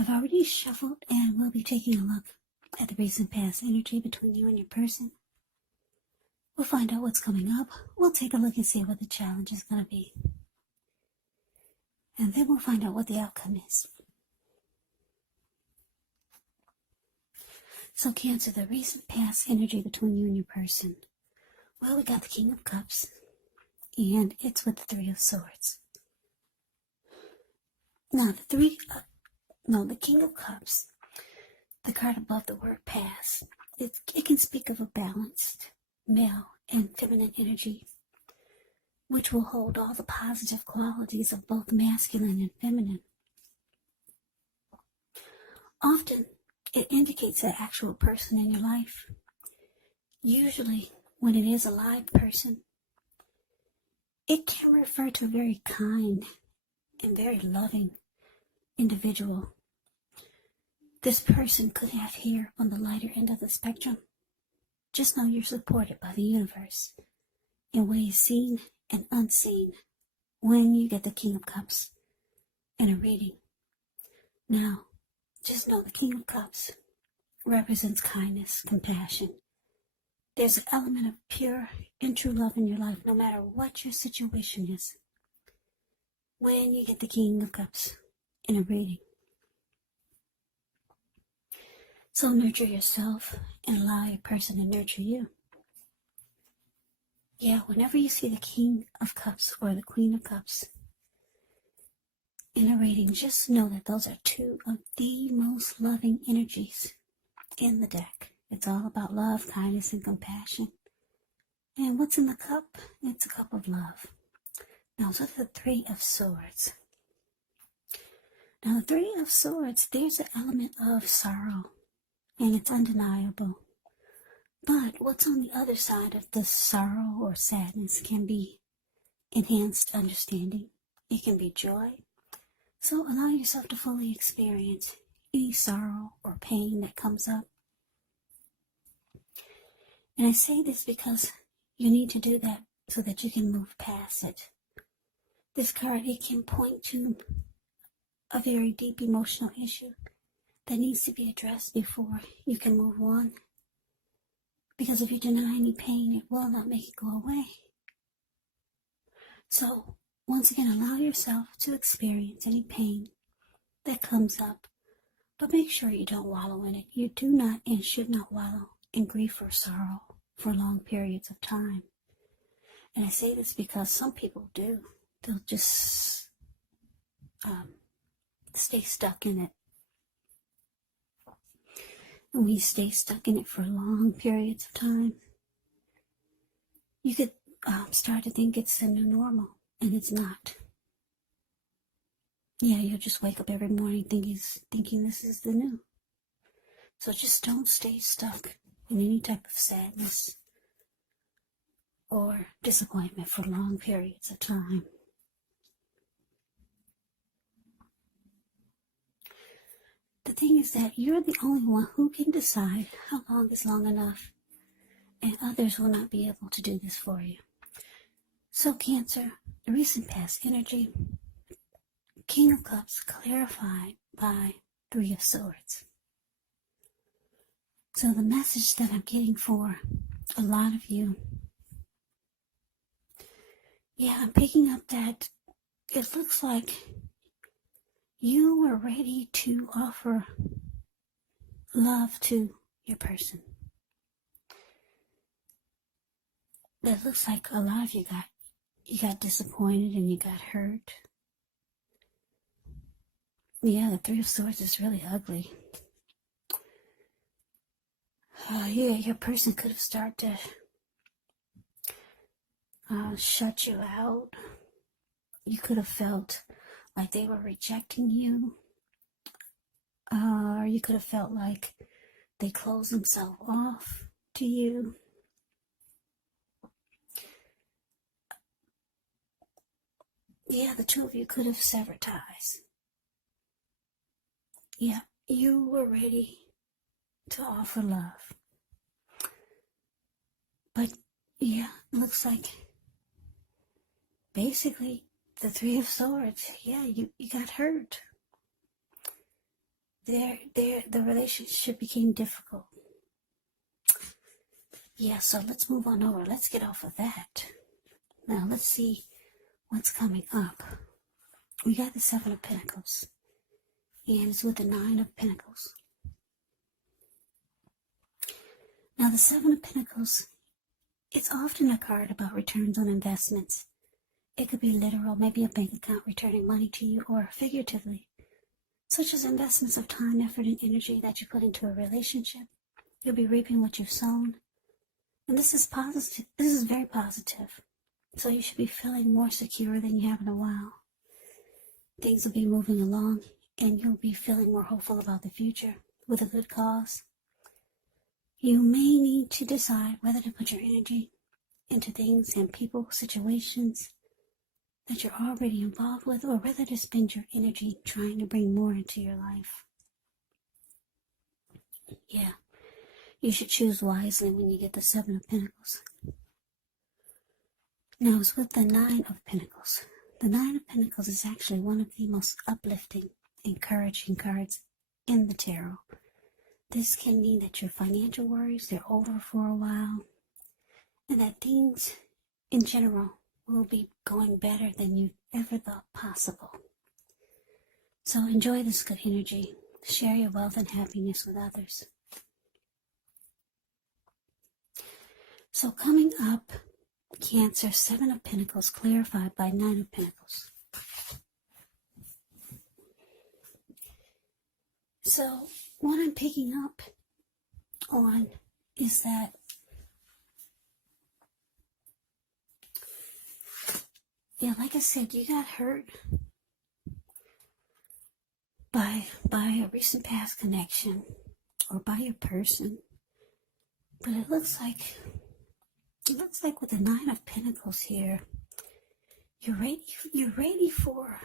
I've already shuffled and we'll be taking a look at the recent past energy between you and your person. We'll find out what's coming up. We'll take a look and see what the challenge is going to be. And then we'll find out what the outcome is. So Cancer, the recent past energy between you and your person. Well, we got the King of Cups. And it's with the Three of Swords. Now, the King of Cups, the card above the word past, it can speak of a balanced male and feminine energy, which will hold all the positive qualities of both masculine and feminine. Often, it indicates the actual person in your life. Usually, when it is a live person, it can refer to a very kind and very loving individual. This person could have here on the lighter end of the spectrum. Just know you're supported by the universe in ways seen and unseen when you get the King of Cups in a reading. Now, just know the King of Cups represents kindness, compassion. There's an element of pure and true love in your life, no matter what your situation is, when you get the King of Cups in a reading. So nurture yourself and allow your person to nurture you. Yeah, whenever you see the King of Cups or the Queen of Cups in a reading, just know that those are two of the most loving energies in the deck. It's all about love, kindness, and compassion. And what's in the cup? It's a cup of love. Now, so the Three of Swords. Now, the Three of Swords, there's an element of sorrow, and it's undeniable. But what's on the other side of the sorrow or sadness can be enhanced understanding. It can be joy. So allow yourself to fully experience any sorrow or pain that comes up. And I say this because you need to do that so that you can move past it. This card, it can point to a very deep emotional issue that needs to be addressed before you can move on. Because if you deny any pain, it will not make it go away. So, once again, allow yourself to experience any pain that comes up, but make sure you don't wallow in it. You do not and should not wallow in grief or sorrow for long periods of time. And I say this because some people do. They'll just stay stuck in it. And when you stay stuck in it for long periods of time, you could start to think it's the new normal, and it's not. Yeah, you'll just wake up every morning thinking this is the new. So just don't stay stuck in any type of sadness or disappointment for long periods of time. The thing is that you're the only one who can decide how long is long enough, and others will not be able to do this for you. So Cancer, the recent past energy, King of Cups clarified by Three of Swords. So the message that I'm getting for a lot of you, yeah, I'm picking up that it looks like you were ready to offer love to your person. It looks like a lot of you got disappointed and you got hurt. Yeah, the Three of Swords is really ugly. Yeah, your person could have started to shut you out. You could have felt like they were rejecting you. Or you could have felt like they closed themselves off to you. Yeah, the two of you could have severed ties. Yeah, you were ready to offer love. But, yeah, looks like basically the Three of Swords, yeah, you got hurt. the relationship became difficult. Yeah, so let's move on over. Let's get off of that. Now let's see what's coming up. We got the Seven of Pentacles, and it's with the Nine of Pentacles. Now the Seven of Pentacles, it's often a card about returns on investments. It could be literal, maybe a bank account returning money to you, or figuratively, such as investments of time, effort, and energy that you put into a relationship. You'll be reaping what you've sown. And this is positive. This is very positive. So you should be feeling more secure than you have in a while. Things will be moving along, and you'll be feeling more hopeful about the future with a good cause. You may need to decide whether to put your energy into things and people, situations that you're already involved with, or whether to spend your energy trying to bring more into your life. Yeah, you should choose wisely when you get the Seven of Pentacles. Now it's with the Nine of Pentacles. The Nine of Pentacles is actually one of the most uplifting, encouraging cards in the tarot. This can mean that your financial worries, they're over for a while, and that things in general will be going better than you ever thought possible. So enjoy this good energy. Share your wealth and happiness with others. So coming up, Cancer, Seven of Pentacles clarified by Nine of Pentacles. So what I'm picking up on is that like I said, you got hurt by a recent past connection or by your person. But it looks like with the Nine of Pentacles here, you're ready for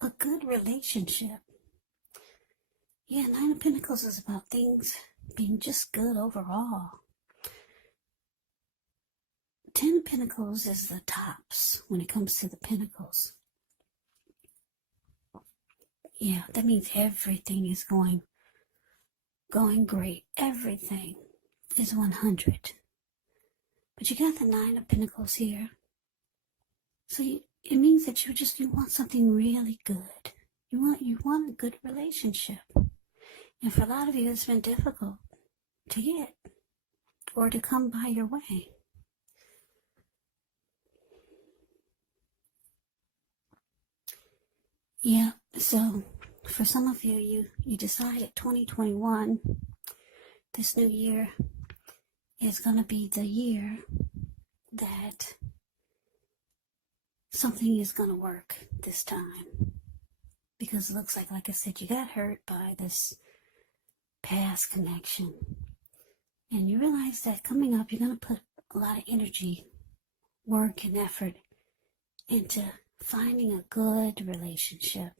a good relationship. Yeah, Nine of Pentacles is about things being just good overall. 10 of Pentacles is the tops when it comes to the Pentacles. Yeah, that means everything is going great. Everything is 100. But you got the Nine of Pentacles here. So it means that you want something really good. You want a good relationship. And for a lot of you, it's been difficult to get or to come by your way. Yeah, so for some of you, you decided 2021, this new year, is going to be the year that something is going to work this time. Because it looks like I said, you got hurt by this past connection. And you realize that coming up, you're going to put a lot of energy, work, and effort into finding a good relationship.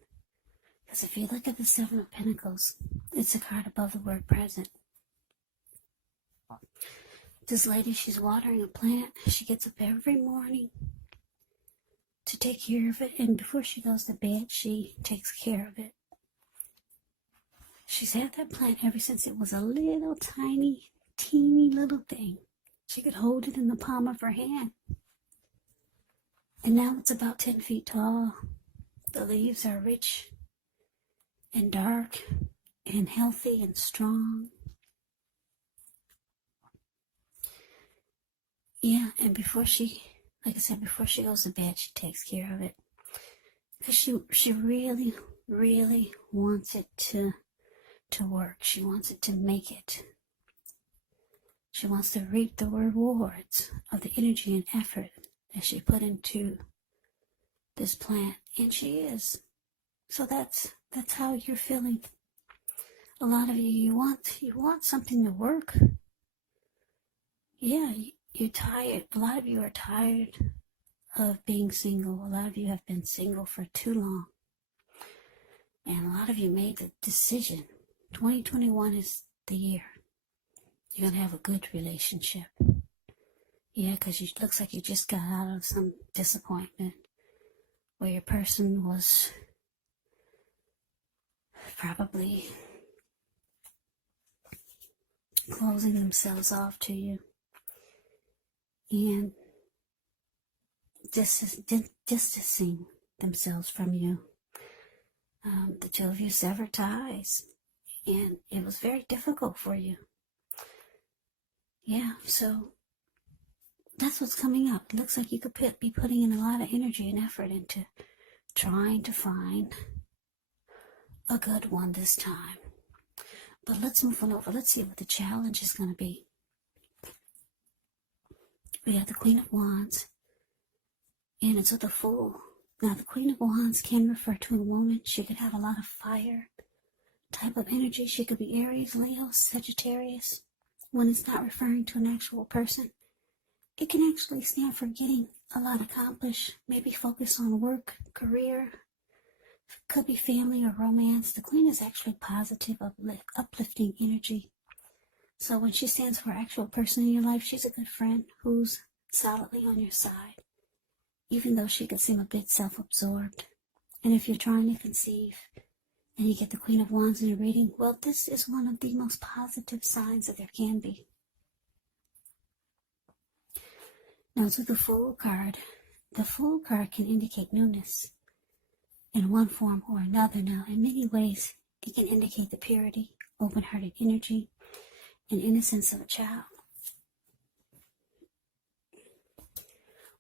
Because if you look at the Seven of Pentacles, it's a card above the word present. This lady, she's watering a plant. She gets up every morning to take care of it. And before she goes to bed, she takes care of it. She's had that plant ever since it was a little tiny, teeny little thing. She could hold it in the palm of her hand. And now it's about 10 feet tall. The leaves are rich and dark and healthy and strong. Yeah, and before she goes to bed, she takes care of it. Because she really, really wants it to work. She wants it to make it. She wants to reap the rewards of the energy and effort that she put into this plant. And she is. So that's how you're feeling. A lot of you want something to work. Yeah, you're tired. A lot of you are tired of being single. A lot of you have been single for too long. And a lot of you made the decision. 2021 is the year. You're going to have a good relationship. Yeah, because it looks like you just got out of some disappointment where your person was probably closing themselves off to you and distancing themselves from you. The two of you severed ties, and it was very difficult for you. Yeah, so that's what's coming up. It looks like you could be putting in a lot of energy and effort into trying to find a good one this time. But let's move on over. Let's see what the challenge is going to be. We have the Queen of Wands, and it's with the Fool. Now, the Queen of Wands can refer to a woman. She could have a lot of fire type of energy. She could be Aries, Leo, Sagittarius. When it's not referring to an actual person, it can actually stand for getting a lot accomplished. Maybe focus on work, career, could be family or romance. The Queen is actually positive, uplifting energy. So when she stands for an actual person in your life, she's a good friend who's solidly on your side, even though she could seem a bit self-absorbed. And if you're trying to conceive and you get the Queen of Wands in your reading, well, this is one of the most positive signs that there can be. Now, to the Fool card. The Fool card can indicate newness in one form or another. Now, in many ways, it can indicate the purity, open-hearted energy, and innocence of a child.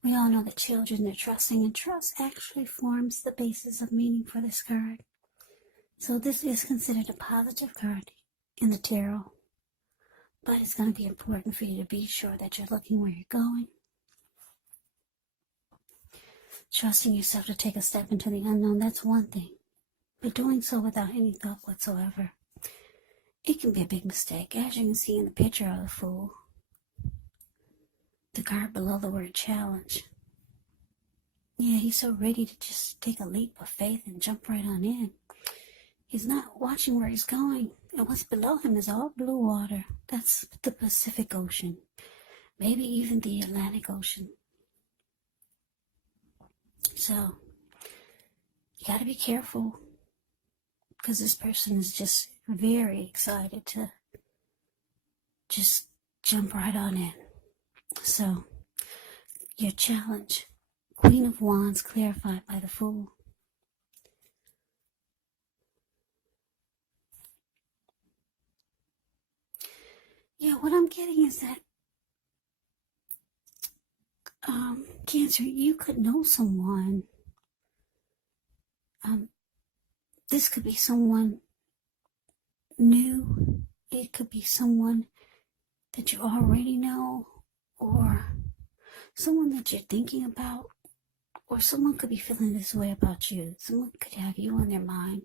We all know that children, they're trusting, and trust actually forms the basis of meaning for this card. So this is considered a positive card in the tarot, but it's going to be important for you to be sure that you're looking where you're going, trusting yourself to take a step into the unknown. That's one thing, but doing so without any thought whatsoever, it can be a big mistake. As you can see in the picture of the Fool, the card below the word challenge. Yeah, he's so ready to just take a leap of faith and jump right on in. He's not watching where he's going, and what's below him is all blue water. That's the Pacific Ocean, maybe even the Atlantic Ocean. So, you got to be careful, because this person is just very excited to just jump right on in. So, your challenge, Queen of Wands clarified by the Fool. Yeah, what I'm getting is that, Cancer, you could know someone. This could be someone new. It could be someone that you already know, or someone that you're thinking about, or someone could be feeling this way about you. Someone could have you on their mind.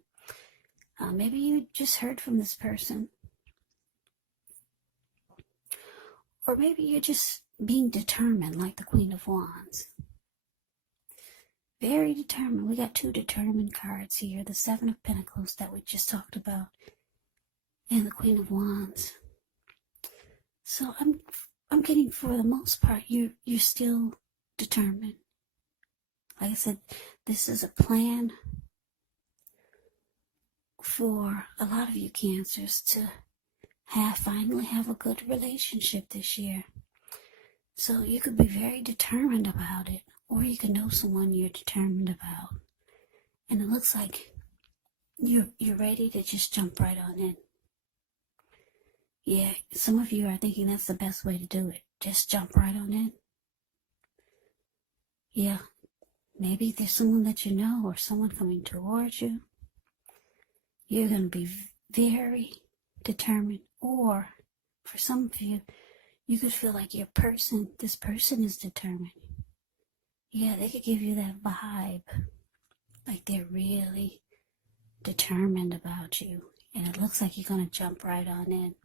Maybe you just heard from this person, or maybe you're just being determined, like the Queen of Wands. Very determined. We got two determined cards here. The Seven of Pentacles that we just talked about, and the Queen of Wands. So I'm getting, for the most part, you're still determined. Like I said, this is a plan for a lot of you Cancers to finally have a good relationship this year. So you could be very determined about it, or you could know someone you're determined about, and it looks like you're ready to just jump right on in. Yeah, some of you are thinking that's the best way to do it. Just jump right on in. Yeah, maybe there's someone that you know, or someone coming towards you. You're going to be very determined, or for some of you, you could feel like this person is determined. Yeah, they could give you that vibe, like they're really determined about you, and it looks like you're going to jump right on in.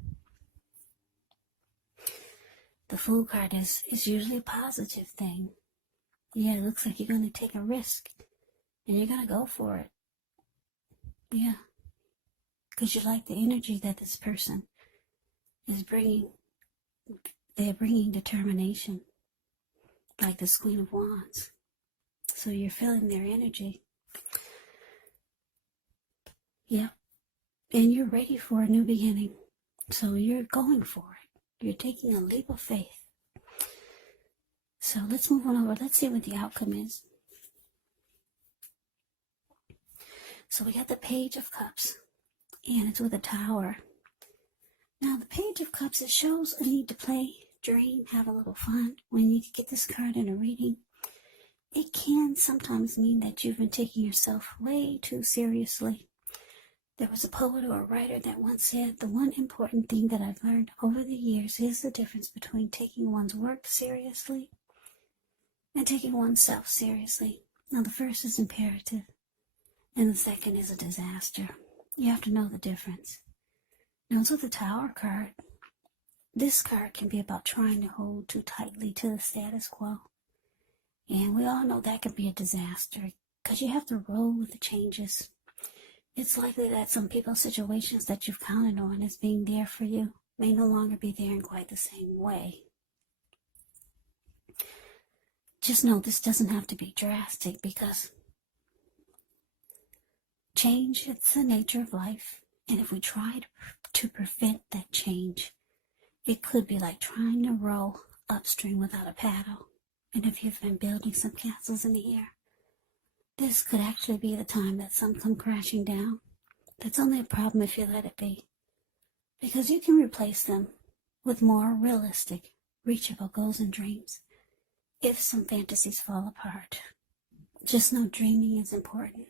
The Fool card is usually a positive thing. Yeah, it looks like you're going to take a risk, and you're going to go for it. Yeah, because you like the energy that this person is bringing. They're bringing determination, like this Queen of Wands. So you're feeling their energy. Yeah. and you're ready for a new beginning. So you're going for it. You're taking a leap of faith. So let's move on over. Let's see what the outcome is. So we got the Page of Cups, and it's with a Tower. Now, the Page of Cups, it shows a need to play, dream, have a little fun. When you get this card in a reading, it can sometimes mean that you've been taking yourself way too seriously. There was a poet or a writer that once said, the one important thing that I've learned over the years is the difference between taking one's work seriously and taking oneself seriously. Now, the first is imperative, and the second is a disaster. You have to know the difference. Now, it's with the Tower card. This card can be about trying to hold too tightly to the status quo. And we all know that can be a disaster because you have to roll with the changes. It's likely that some people's situations that you've counted on as being there for you may no longer be there in quite the same way. Just know this doesn't have to be drastic because change, it's the nature of life. And if we try to prevent that change, it could be like trying to row upstream without a paddle. And if you've been building some castles in the air, this could actually be the time that some come crashing down. That's only a problem if you let it be, because you can replace them with more realistic, reachable goals and dreams if some fantasies fall apart. Just know dreaming is important,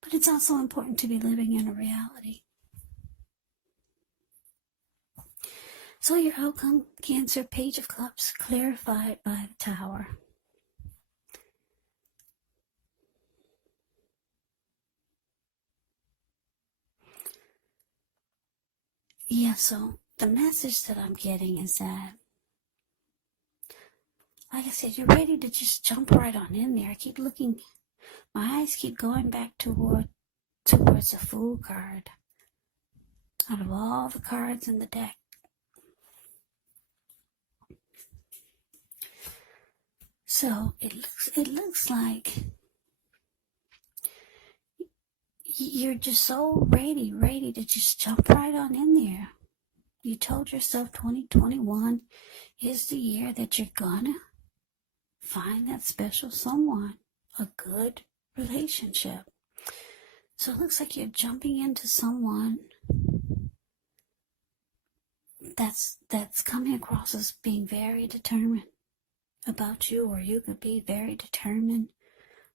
but it's also important to be living in a reality. So your outcome, Cancer, Page of Cups, clarified by the Tower. Yeah, so the message that I'm getting is that, like I said, you're ready to just jump right on in there. I keep looking, my eyes keep going back towards the Fool card. Out of all the cards in the deck, so it looks like you're just so ready to just jump right on in there. You told yourself 2021 is the year that you're gonna find that special someone, a good relationship. So it looks like you're jumping into someone that's coming across as being very determined about you, or you could be very determined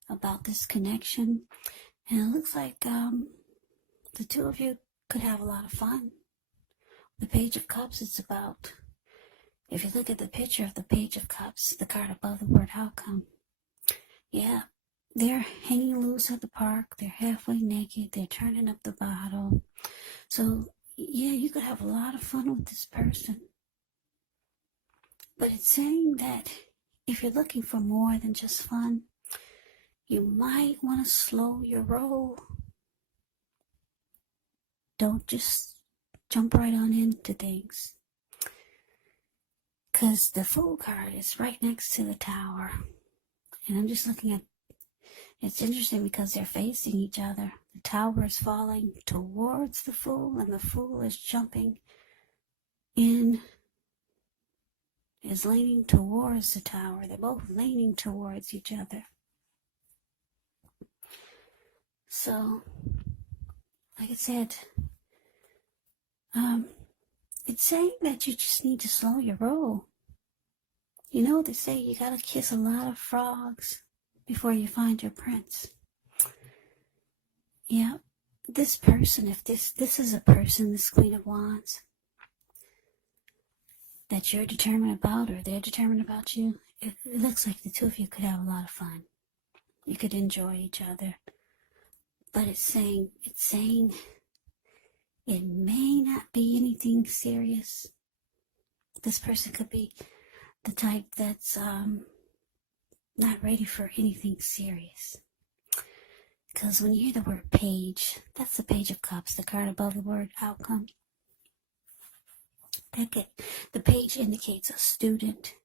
about this connection. And it looks like the two of you could have a lot of fun. The Page of Cups, it's about, if you look at the picture of the Page of Cups, the card above the word outcome, yeah, they're hanging loose at the park, they're halfway naked, they're turning up the bottle. So, yeah, you could have a lot of fun with this person. But it's saying that if you're looking for more than just fun, you might want to slow your roll. Don't just jump right on into things. Because the Fool card is right next to the Tower. And I'm just looking at, it's interesting because they're facing each other. The Tower is falling towards the Fool, and the Fool is jumping in, is leaning towards the Tower. They're both leaning towards each other. So, like I said, it's saying that you just need to slow your roll. You know, they say you gotta kiss a lot of frogs before you find your prince. Yeah, this person, if this is a person, this Queen of Wands, that you're determined about, or they're determined about you, it looks like the two of you could have a lot of fun. You could enjoy each other. But it's saying it may not be anything serious. This person could be the type that's not ready for anything serious. Because when you hear the word page, that's the Page of Cups, the card above the word outcome. The page indicates a student.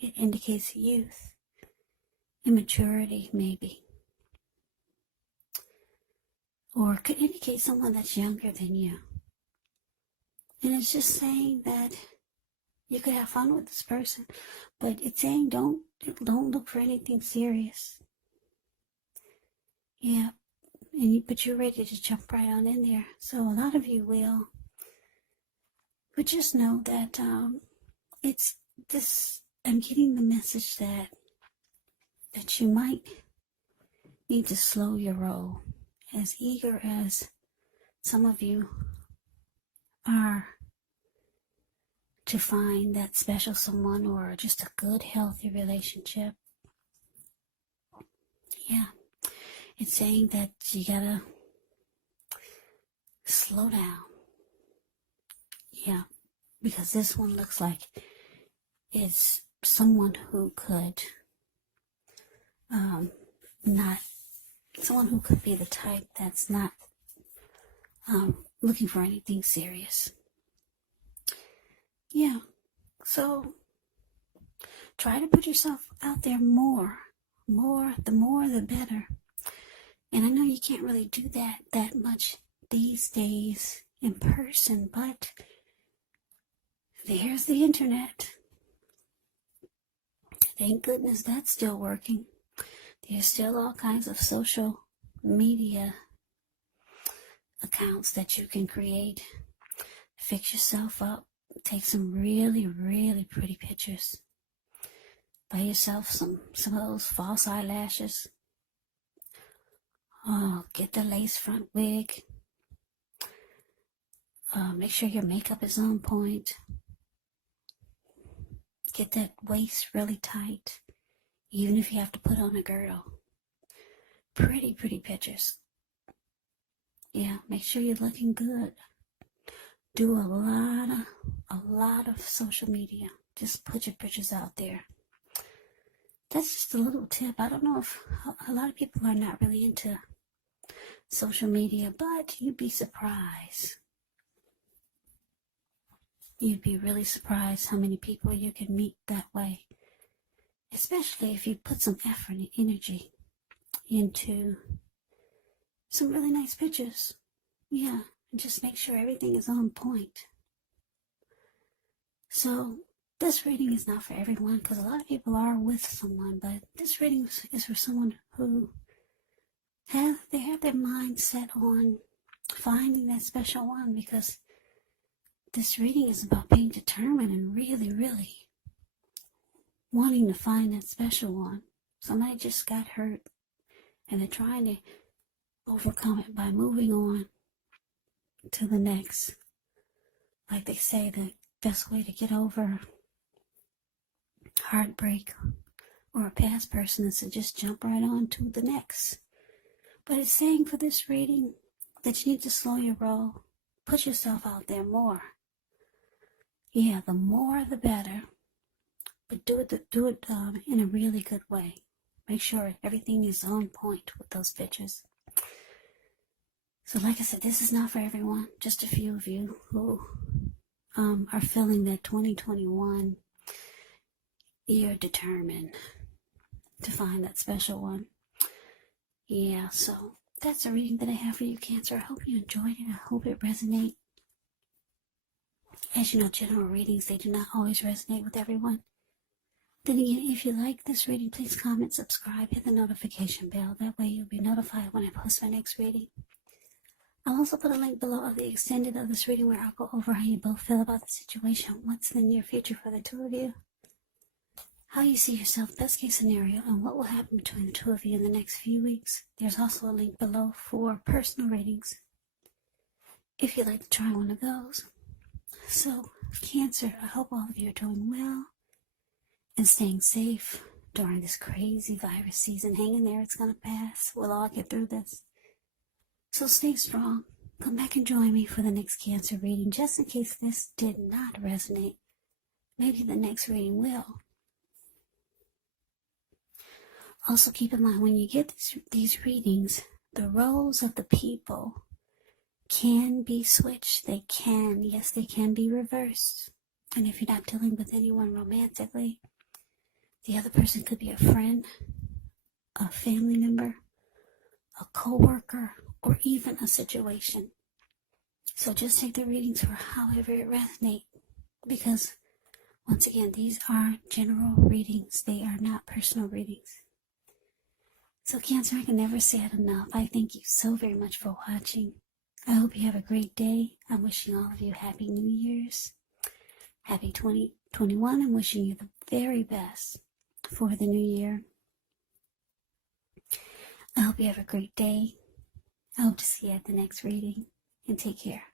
It indicates youth, immaturity maybe. or it could indicate someone that's younger than you. And it's just saying that you could have fun with this person, but it's saying don't look for anything serious. Yeah, but you're ready to jump right on in there. So a lot of you will. But just know that it's this. I'm getting the message that you might need to slow your roll. As eager as some of you are to find that special someone or just a good, healthy relationship. Yeah, it's saying that you gotta slow down. Yeah, because this one looks like it's someone who could someone who could be the type that's not looking for anything serious. Yeah, so try to put yourself out there more, the more the better. And I know you can't really do that much these days in person, but there's the internet. Thank goodness that's still working. There's still all kinds of social media accounts that you can create. Fix yourself up. Take some really, really pretty pictures. Buy yourself some of those false eyelashes. Oh, get the lace front wig. Make sure your makeup is on point. Get that waist really tight, even if you have to put on a girdle. Pretty, pretty pictures. Yeah, make sure you're looking good. Do a lot of social media. Just put your pictures out there. That's just a little tip. I don't know if a lot of people are not really into social media, but you'd be surprised. You'd be really surprised how many people you can meet that way. Especially if you put some effort and energy into some really nice pictures. Yeah, and just make sure everything is on point. So this reading is not for everyone, because a lot of people are with someone, but this reading is for someone who have their mind set on finding that special one, because this reading is about being determined and really, really wanting to find that special one. Somebody just got hurt and they're trying to overcome it by moving on to the next. Like they say, the best way to get over heartbreak or a past person is to just jump right on to the next. But it's saying for this reading that you need to slow your roll. Put yourself out there more. Yeah, the more the better. But do it in a really good way. Make sure everything is on point with those pictures. So like I said, this is not for everyone. Just a few of you who are feeling that 2021, you're determined to find that special one. Yeah, so that's a reading that I have for you, Cancer. I hope you enjoyed it. I hope it resonates. As you know, general readings, they do not always resonate with everyone. Then again, if you like this reading, please comment, subscribe, hit the notification bell. That way you'll be notified when I post my next reading. I'll also put a link below of the extended of this reading where I'll go over how you both feel about the situation, what's in the near future for the two of you, how you see yourself, best case scenario, and what will happen between the two of you in the next few weeks. There's also a link below for personal readings if you'd like to try one of those. So, Cancer, I hope all of you are doing well and staying safe during this crazy virus season. Hang in there, it's going to pass. We'll all get through this. So stay strong. Come back and join me for the next Cancer reading, just in case this did not resonate. Maybe the next reading will. Also keep in mind, when you get these readings, the roles of the people can be switched. They can be reversed. And if you're not dealing with anyone romantically, the other person could be a friend, a family member, a co-worker, or even a situation. So just take the readings for however it resonates, because once again, these are general readings. They are not personal readings. So Cancer, I can never say it enough. I thank you so very much for watching. I hope you have a great day. I'm wishing all of you Happy New Year's. Happy 2021. I'm wishing you the very best for the new year. I hope you have a great day. I hope to see you at the next reading, and take care.